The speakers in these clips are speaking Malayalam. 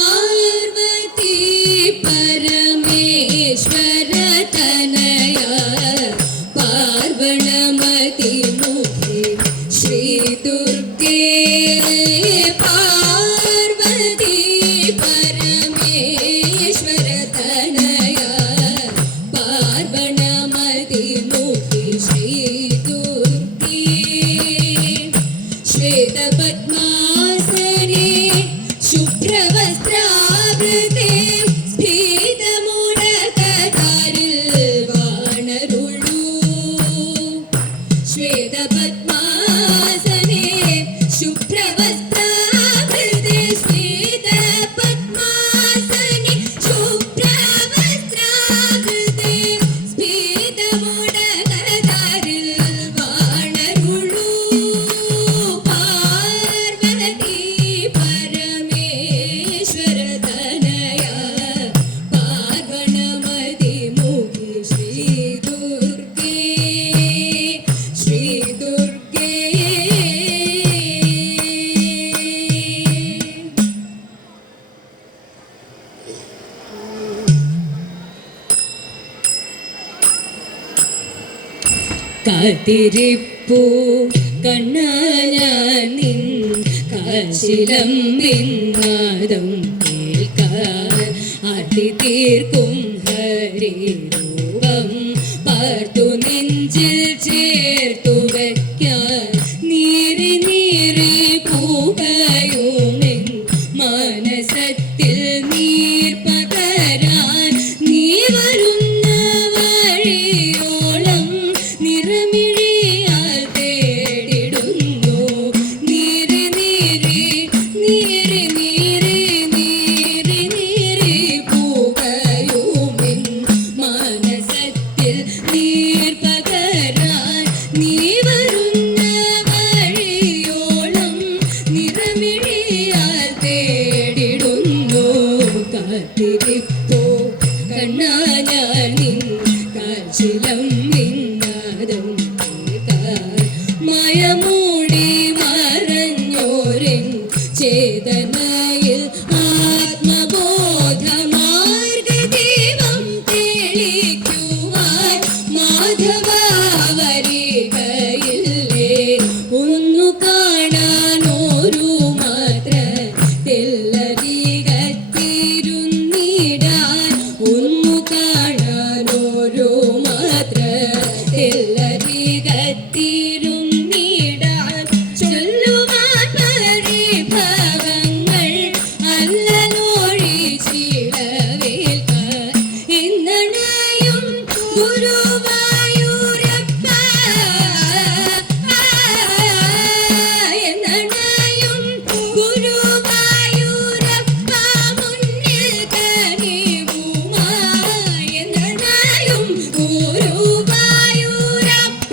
പാർവതി പരമേശ്വര തനയ പാർവണമതി മുഖേ ശ്രീ ദുർഗേ. പാർവതി പരമേശ്വര തനയ പാർവണമതി മുഖേ ശ്രീ ദുർഗേ. ശ്വേതപദ്മാസനെ ശുഭ്രവസ്ത്രാവൃതേ സ്ഫീതമുരകതാരിൽ വാണരുളൂ. ശ്വേതപദ്മാസനെ ശുഭ്രവസ്ത്രാവൃതേ ശ്വേതപദ്മാസനെ ശുഭ്രവസ്ത്രാവൃതേ സ്ഫീതമുരകതാരിൽ വാണരുളൂ. പാർവതി പരമേശ്വര തനയ പാർവണമതി മുഖേ ശ്രീ ദുർഗേ. ശ്രീ ദുർഗേ. കാത്തിരിപ്പൂ കണ്ണായ നിൻ കാശിലമ്പിന്നാദം കേൾക്കാൻ ആർത്തി തീർക്കും ഹരിരൂപം പാർത്തു നെഞ്ചിൽ ചേർത്തു വയ്ക്കാൻ നീറി നീറി പൂകയുമെൻ മനസത്തിൽ നീർ പകരാൻ നീ വരുന്ന വഴിയോളം നിറമിഴിയാൽ തേടിടുന്നു. നീറി നീറി നീറി നീറി നീറി നീറി പൂകയുമെൻ മനസത്തിൽ നീർ പകരാൻ നീ വരുന്ന വഴിയോളം നിറമിഴിയാൽ തേടിടുന്നു. കാത്തിരിപ്പോ കണ്ണാ ഞാൻ നിൻ കാഴ്ചിലം നിന്നാദം കേൾക്കാൻ മയമൂടി മറഞ്ഞോരൻ ചേതനയിൽ ആത്മബോധമാർഗദീപം തെളിക്കുവാൻ മാധവ വരികയില്ലേ. ഒന്നു കാണാൻ ഒരു മാത്ര തെല്ലരികത്തിരുന്നിടാൻ. ഒന്നു കാണാൻ ഒരു മാത്ര തെല്ലരികത്തിരുന്നിടാൻ. ചൊല്ലുവാൻ പരിഭവങ്ങൾ അല്ലലൊഴിച്ചിടവേൽക്കാൻ ഇന്നണയും ഗുരുവായൂരപ്പ. എന്നണയും ഗുരുവായൂരപ്പ മുന്നിൽ കനിവുമായി. എന്നണയും ഗുരുവായൂരപ്പ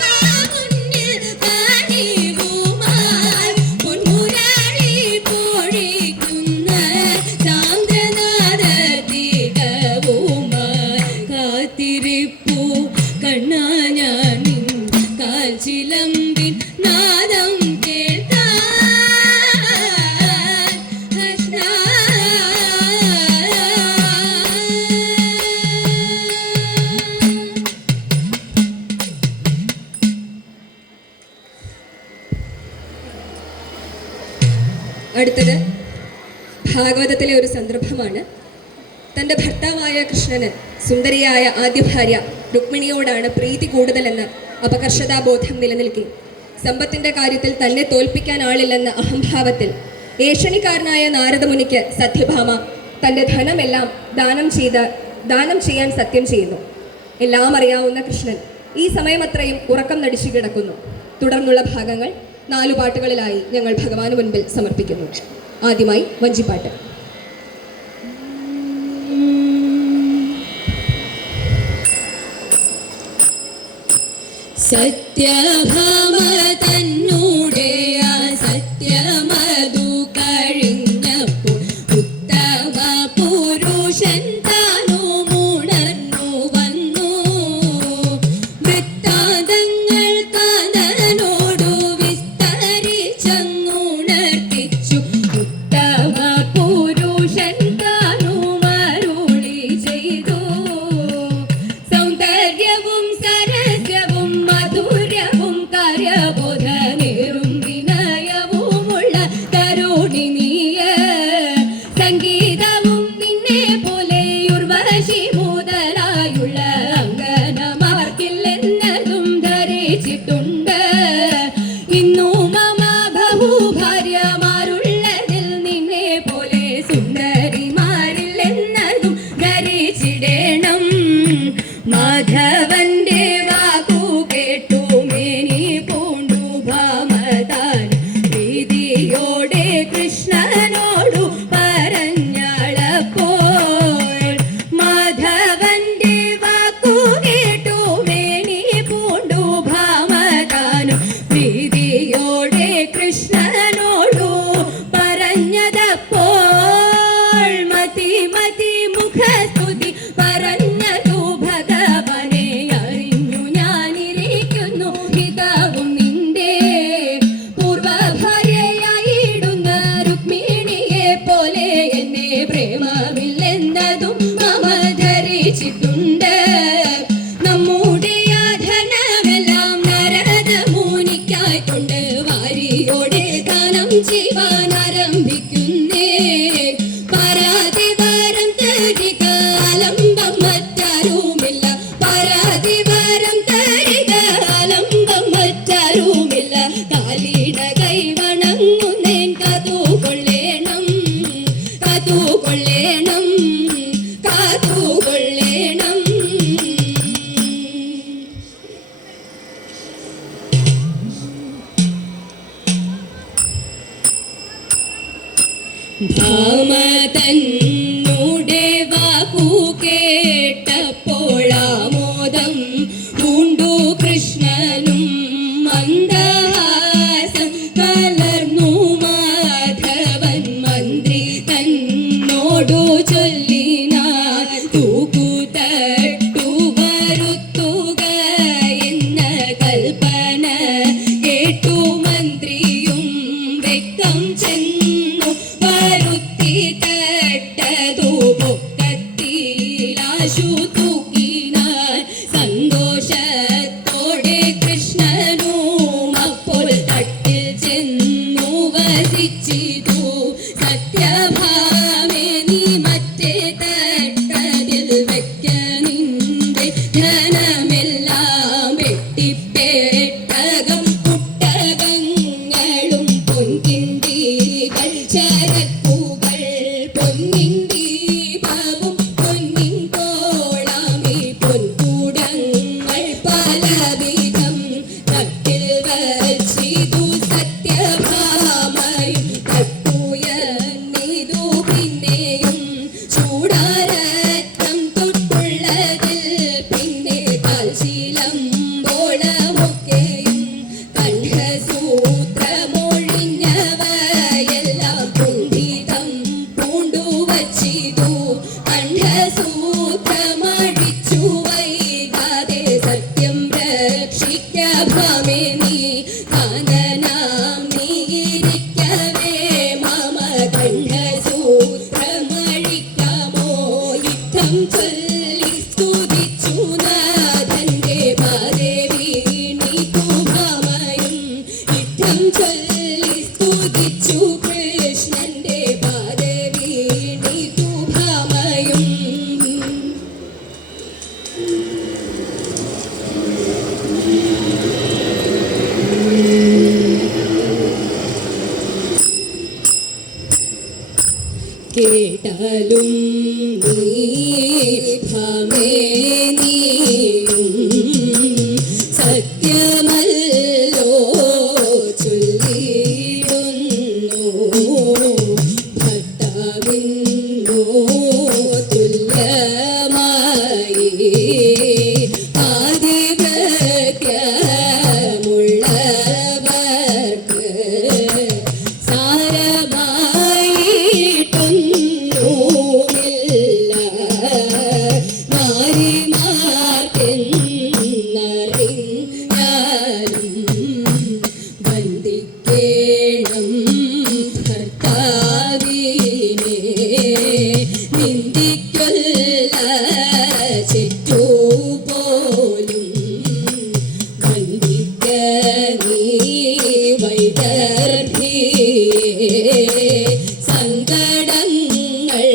മുന്നിൽ കനിവുമായി. പൊന്മുരളി പൊഴിക്കുന്ന സാന്ദ്രനാദത്തികവുമായി കാത്തിരിപ്പൂ കണ്ണാ ഞാൻ നിൻ കാൽച്ചിലമ്പിൻ നാദം കേൾക്കാൻ. കൃഷ്ണ. അടുത്തത് ഭാഗവതത്തിലെ ഒരു സന്ദർഭമാണ്. തൻ്റെ ഭർത്താവായ കൃഷ്ണന് സുന്ദരിയായ ആദ്യ ഭാര്യ രുക്മിണിയോടാണ് പ്രീതി കൂടുതലെന്ന അപകർഷതാബോധം നിലനിൽക്കെ സമ്പത്തിൻ്റെ കാര്യത്തിൽ തന്നെ തോൽപ്പിക്കാൻ ആളില്ലെന്ന അഹംഭാവത്തിൽ ഏഷണിക്കാരനായ നാരദമുനിക്ക് സത്യഭാമ തൻ്റെ ധനമെല്ലാം ദാനം ചെയ്യാൻ സത്യം ചെയ്യുന്നു. എല്ലാം അറിയാവുന്ന കൃഷ്ണൻ ഈ സമയമത്രയും ഉറക്കം നടിച്ചു കിടക്കുന്നു. തുടർന്നുള്ള ഭാഗങ്ങൾ 4 പാട്ടുകളിലായി ഞങ്ങൾ ഭഗവാന് മുൻപിൽ സമർപ്പിക്കുന്നു. ആദ്യമായി വഞ്ചിപ്പാട്ട്. സത്യഭാമ തന്നൂടെ സത്യമതു കഴിഞ്ഞപ്പോൾ ഉത്തമ പുരുഷൻ താനുമുണർന്നു വന്നു. വൃത്താന്തമറിഞ്ഞ മാധവന്റെ വാക്കു കേട്ടു മേനി പൂണ്ടു ഭാമതാൻ പ്രീതിയോടെ കൃഷ്ണനോടു പറഞ്ഞളപ്പോൾ മാധവന്റെ വാക്കു കേട്ടു മേനി പൂണ്ടു ഭാമതാൻ പ്രീതിയോടെ കൃഷ്ണനോടു പറഞ്ഞതപ്പോൾ മതി മതി മുഖസ്തുതി പറഞ്ഞതു ഭഗവാനെ അറിഞ്ഞു ഞാനിരിക്കുന്നു പിതാവും നിന്റെ പൂർവഭാര്യയായിടുന്ന രുക്മിണിയെ പോലെ എന്നെ പ്രേമമില്ലെന്നതും മമ ധരിച്ചിട്ടുണ്ട് നമ്മുടെ ധനമെല്ലാം നരദ മുനിക്കായിക്കൊണ്ട് വാരിയോടെ ദാനം ചെയ്യുവാൻ ആരംഭിക്കുന്നേ പരാതിവാരം തരിക അലംബം മറ്റാരുമില്ല പരാതിവാരം തരിക അലംബം മറ്റാരുമില്ല കാലിട കൈ വണങ്ങുന്നേൻ കാത്തുകൊള്ളേണം കാത്തുകൊള്ളേണം കാത്തുകൊള്ളേണം. ഭാമതന്നുടെ വാക്കു കേട്ടപ്പോൾ ആമോദം പൂണ്ടു കൃഷ്ണനും മന്ദഹാസം കലർന്നു മാധവൻ മന്ത്രി തന്നോടു ചൊല്ലിനാൻ തൂക്കുതട്ടു വരുത്തുക എന്ന കൽപ്പന കേട്ടു മന്ത്രിയും വ്യക്തം ചെന്നു വരുത്തി തട്ടതു പൊക്കത്തിലാശു തൂക്കിനാൻ സന്തോഷത്തോടെ കൃഷ്ണനും അപ്പോൾ തട്ടിൽ ചെന്നു വസിച്ചിതു സത്യഭാമേ നീ മറ്റേ തട്ടതിൽ വെക്ക നിന്റെ ധനമെല്ലാം വെട്ടിപ്പേട്ടകം കുട്ടകങ്ങളും പൊൻകിണ്ടികൾ ചരക്കുകൾ പൊന്നിൻ ദീപവും പൊന്നിൻ കോളാമി പൊൻകൂടങ്ങൾ പലവിധം തട്ടിൽ വച്ചിതു സത്യഭാമയും തട്ടുയർന്നിതു പിന്നെയും ചൂടാരത്നം തൊട്ടുള്ളതിൽ പിന്നെ കാൽശീലമ്പോളമൊക്കെയും കണ്ഠസൂത്രമൊഴിഞ്ഞവയെല്ലാം കുണ്ഠിതം പൂണ്ടുവച്ചിതു കണ്ഠസൂത്രമടിച്ചു വൈകാതെ സത്യം രക്ഷിക്ക ഭാമേ നീ കാനനാം നീയിരിക്കവേ മമ കണ്ഠസൂത്രമഴിക്കാമോ യുദ്ധം ചൊല്ലി സ്തുതിച്ചു നാഥന്റെ പാദേ വീണിതു ഭാമയും യുദ്ധം ചൊല്ലി സ്തുതിച്ചു കൃഷ്ണന്റെ പാദേ വീണിതു ഭാമയും. കേട്ടാലും നീ ഭാമേ നീയും സത്യമല്ലോ ചൊല്ലിടുന്നു ഭർത്താവിനോ തുല്യമായി ആദിവ്യമുള്ളവർക്ക് സാരമായിട്ടൊന്നുമില്ല നാരിമാർക്കെന്നറിഞ്ഞാലും വന്ദിക്കേണം ഭർത്താവിനെ നിന്ദിക്കൊല്ല ചുറ്റുപോലും വന്ദിക്ക നീ വൈദർഭിയെ സങ്കടങ്ങൾ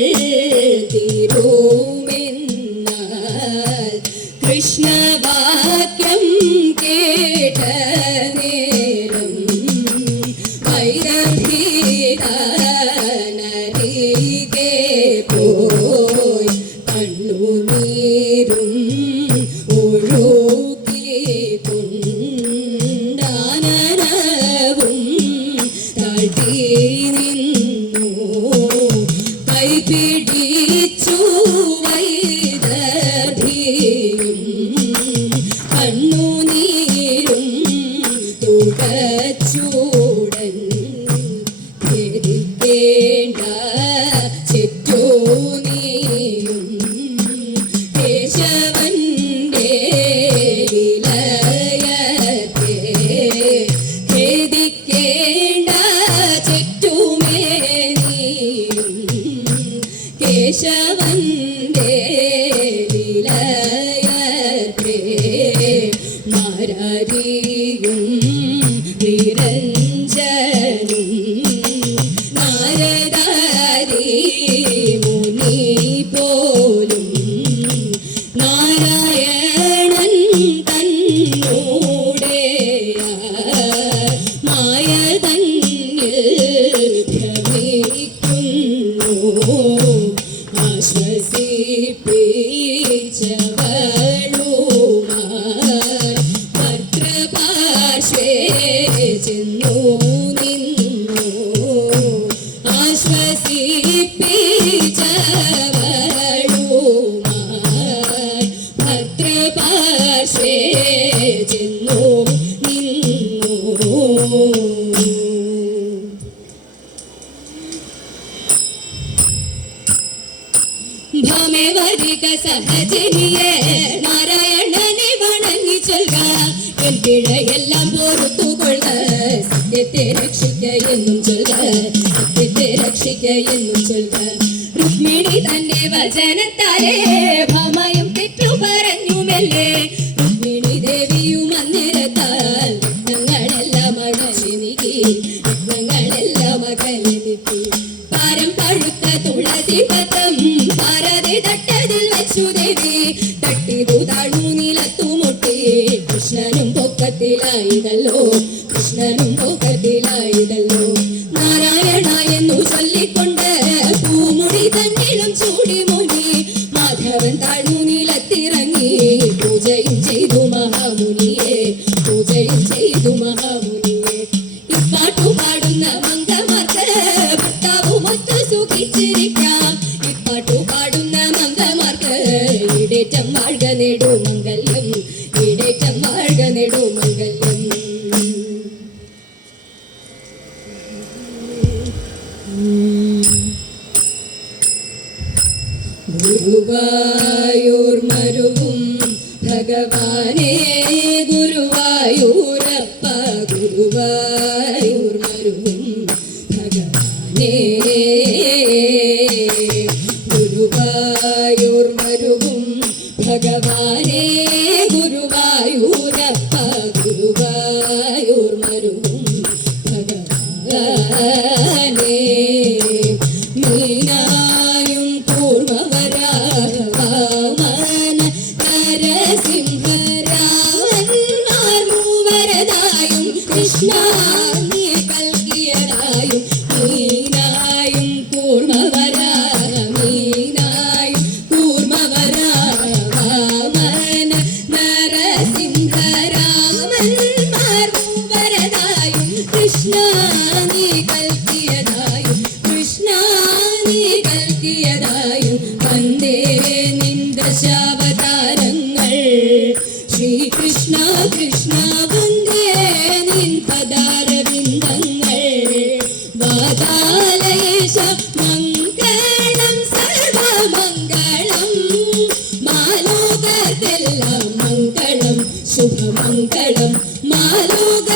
തീരുമെന്നാൽ കൃഷ്ണവാക്യം കേട്ട നേരം വൈദർഭീതനരികെ പോയി കണ്ണുനീരും കേശവന്റെ ലീലയത്തെ ഖേദിക്കേണ്ട ചുറ്റുമേ നീയും കേശവന്റെ ലീലയത്തെ മാരാരിയും നിരഞ്ജനും നാരദാരി മുനി പോലും നാരായണൻ തന്നൂടെ മായ തന്നിൽ ഭ്രമിക്കുന്നു ആശ്വസിപ്പിച്ചവളുമാർ ഭദ്രപാർശ്വേ ചെന്നു നിന്നു ആശ്വസിപ്പിച്ചവളുമാർ ഭദ്രപാർശ്വേ ചെന്നു നിന്നു ഭമേ വരിക സഹജനിയെ നാരായണനെ വണങ്ങി ചൊൽക എൻ പിഴയെല്ലാം പൊറുത്തുകൊള്ളുക സത്യത്തെ രക്ഷിക്ക എന്നും ചൊൽക സത്യത്തെ രക്ഷിക്ക എന്നും ചൊൽക രുക്മിണി തന്റെ വചനത്താലേ ഭമയും തെറ്റു പറഞ്ഞുമല്ലേ രുക്മിണി ദേവിയും അന്നിരത്താൽ ഞങ്ങളെല്ലാം അടഞ്ഞി നീക്കി ഞങ്ങളെല്ലാം അകലെ നീക്കി പാരം പഴുത്ത തുളസി പത്രം പാരതെ തട്ടതിൽ വച്ചു ദേവി തട്ടിതു താണു നിലത്തു മുട്ടി കൃഷ്ണനും പൊക്കത്തിലായതല്ലോ കൃഷ്ണനും പൊക്കത്തിലായതല്ലോ നാരായണ എന്നു ചൊല്ലിക്കൊണ്ട് പൂമുടി തന്നിലും ചൂടി മുനി മാധവൻ താണു നിലത്തിറങ്ങി പൂജയും ചെയ്തു മഹാമുനിയെ പൂജയും ചെയ്തു മഹാമുനിയെ ഇപ്പാട്ടു പാടുന്ന മംഗമാർക്ക് ഭർത്താവുമൊത്ത് സുഖിച്ചിരിക്കാം ഇപ്പാട്ടു പാടുന്ന മംഗമാർക്ക് ഇടേറ്റം വാഴ്ക നെടു മംഗല്യം ഇടേറ്റം വാഴ്ക നെടു മംഗല്യം ഗുരുവായൂർ മരുവും ഭഗവാനേ ഗുരുവായൂരപ്പ ഗുരുവായൂർ മരുവും ഭഗവാനേ ഗുരുവായൂർ മരുവും ഭഗവാനേ ഗുരുവായൂരപ്പ ഗുരുവായൂർ മരുവും ഭഗവാനേ മീനായും കൂർമ്മവരാമന നരസിംഹരാമന്മാർ മൂവരതായും കൃഷ്ണ നീ കൽകിയതായും മീനായും കൂർമ്മവരാമീനായും കൂർമ്മവരാമന നരസിംഹരാമന്മാർ മൂവരതായും കൃഷ്ണ നീ കൽക്കിയതായും കൃഷ്ണ നീ കൽക്കിയതായും വന്ദേ നിന്ദശാവതാരങ്ങൾ ശ്രീകൃഷ്ണ കൃഷ്ണ വന്ദേ നിൻ പദാരവിന്ദങ്ങൾ വാതാലയേശ മംഗളം സർവമംഗളം മാലോകത്തെല്ലാം മംഗളം ശുഭമംഗളം മാലോക